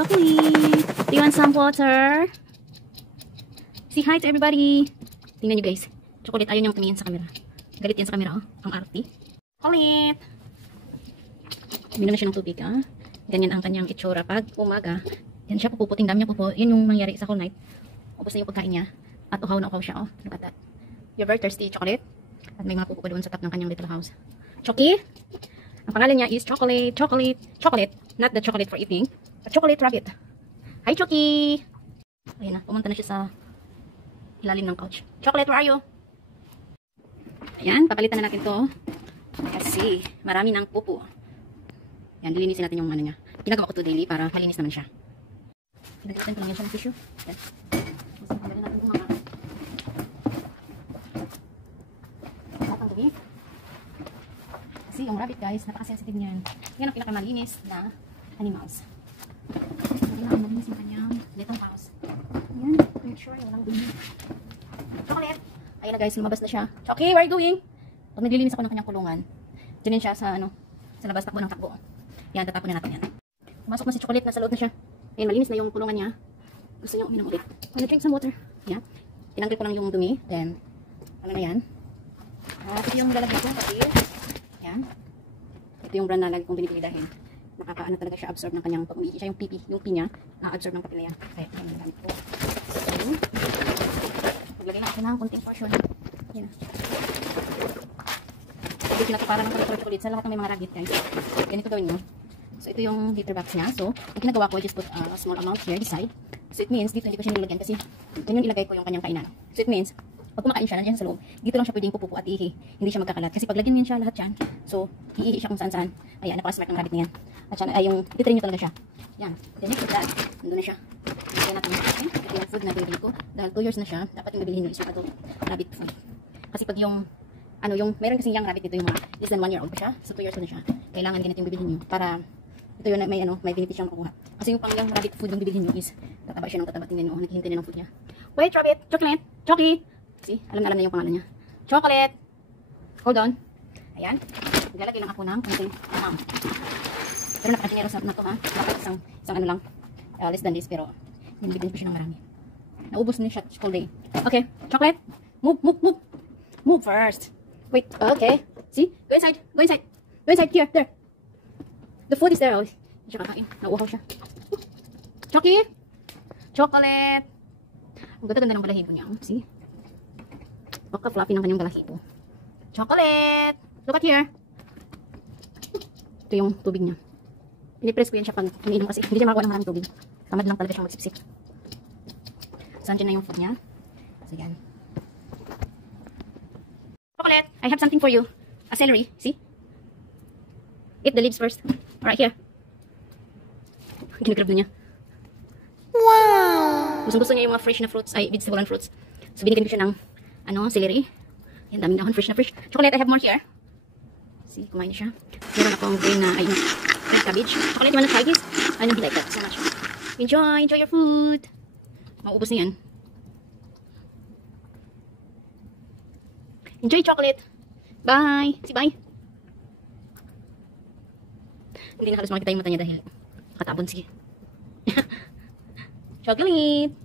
chocolate. Do you want some water? Say hi to everybody. Tingnan nyo guys. Chocolate, ayaw niyang tumingin sa camera. Galit yan sa camera, oh. Ang arty. Chocolate! Uminom na siya ng tubig, ah. Ganyan ang kanyang itsura pag umaga. Yan siya, puputing dami niya pupo. Yan yung nangyari sa whole night. Ubus na yung pagkain niya. At uhaw na uhaw siya, oh. Look at that. You're very thirsty, chocolate. At may mga pupo pa doon sa top ng kanyang little house. Chocky? Ang pangalan niya is Chocolate. Chocolate. Chocolate. Not the chocolate for eating. But chocolate rabbit. Hi, Chocky! Ayan na, pumunta na siya sa ilalim ng couch. Chocolate, where are you? Ayan, papalitan na natin to. Kasi marami ng pupo. Yan, lilinisin natin yung ano niya. Ginagawa ko to daily para malinis naman siya. Pinagalitan ko lang yan siya ng tissue. Yan. Tanggalin natin yung mga matang dumi. Kasi yung rabbit guys, napaka-sensitive niyan. Yan ang pinakamalinis na animals. Kailangan malinis yung kanyang little house. Ayan, make sure walang dumi. Chocolate! Ayan na guys, lumabas na siya. Chocky, where are you going? Pag naglilinis ako ng kanyang kulungan, dyan siya sa ano, sa labas, takbo ng takbo. Yan, tatapon na natin yan. Pumasok na si Chocolate, nasa loob na siya. Ayan, malinis na yung kulungan niya. Gusto niya uminom ulit. Wanna drink some water? Yan. Tinanggal ko lang yung dumi. Then, ano na yan? Ito yung lalagay ko kasi, yan. Ito yung brand na lagi kong binibili dahil nakakaano talaga siya absorb ng kanyang pag-umihi siya, yung pipi, yung pee niya, na-absorb ng papilya. Kaya, yan yung gamit ko. So, maglagay na ako ng konting portion. Yan. Ito sinatuparan ng chocolate sa lahat ng may mga rabbit guys. Ganito gawin nyo. So, ito yung liter box niya. So, ang ginagawa ko, I just put a small amount here, this side. So, it means, dito hindi ko siya nilagyan kasi ganyan ilagay ko yung kanyang kainan. So, it means, pag kumakain siya, nandiyan sa loob, dito lang siya pwedeng pupupo at ihi. Hindi siya magkakalat. Kasi pag lagyan niyan siya lahat yan, so, iihi siya kung saan-saan. Ayan, napaka-smart ng rabbit niyan. At siya, ay, yung, titrain nyo talaga siya. Yan. Then, next with that, nandun na siya. Ito natin. Ito yung food na bibili ko. Dahil 2 years na siya, dapat yung bibilihin nyo is yung adult rabbit food. Kasi pag yung, ano, yung, meron kasing young rabbit dito yung mga, less than 1 year old pa siya. So, 2 years old na siya. Kailangan ganito yung bibilihin nyo. Para, ito yung may, ano, may benefit siyang makuha. Kasi yung pang young rabbit food yung bibilihin nyo is, tataba siya ng tataba. Tingnan nyo, naghihintay na ng food niya. Wait, rabbit! Chocolate! Chocky! See, alam na yung pangalan niya. Chocolate! Hold on. Ayan. Naglalagay lang ako ng konting amount. Pero napaka-generous na to ha. Dapat isang ano lang. Less than this. Pero, binibigyan ko siya ng marami. Naubos na siya whole day. Okay. Chocolate. Move, move, move. Move first. Wait. Okay. See? Go inside. Go inside. Go inside. Here. There. The food is there. Oh. Hindi siya kakain. Nauuhaw siya. Chocky! Chocolate! Ang ganda-ganda ng balahibo niya. See? Baka fluffy ng kanyang balahibo. Chocolate! Look at here. Ito yung tubig niya. Pinipress ko yan siya pag umiinom kasi hindi siya makakuha ng maraming tubig. Tamad lang talaga siyang magsipsip. So, andyan na yung food niya. So, yan. Chocolate! I have something for you. A celery. See? Eat the leaves first. Right here. Ginagrab na niya. Wow! Gusto niya yung mga fresh na fruits. Ay, vegetable and fruits. So, binigyan ko siya ng ano, celery. Yan, daming dahon. Fresh na fresh. Chocolate, I have more here. See, kumain siya. Meron akong green na, green cabbage. Chocolate, you wanna try this? I don't like that so much. Enjoy! Enjoy your food! Mauubos na yan. Enjoy chocolate! Bye! See, bye! Hindi na halos makita yung mata niya dahil nakatabon. Sige. Chocolate!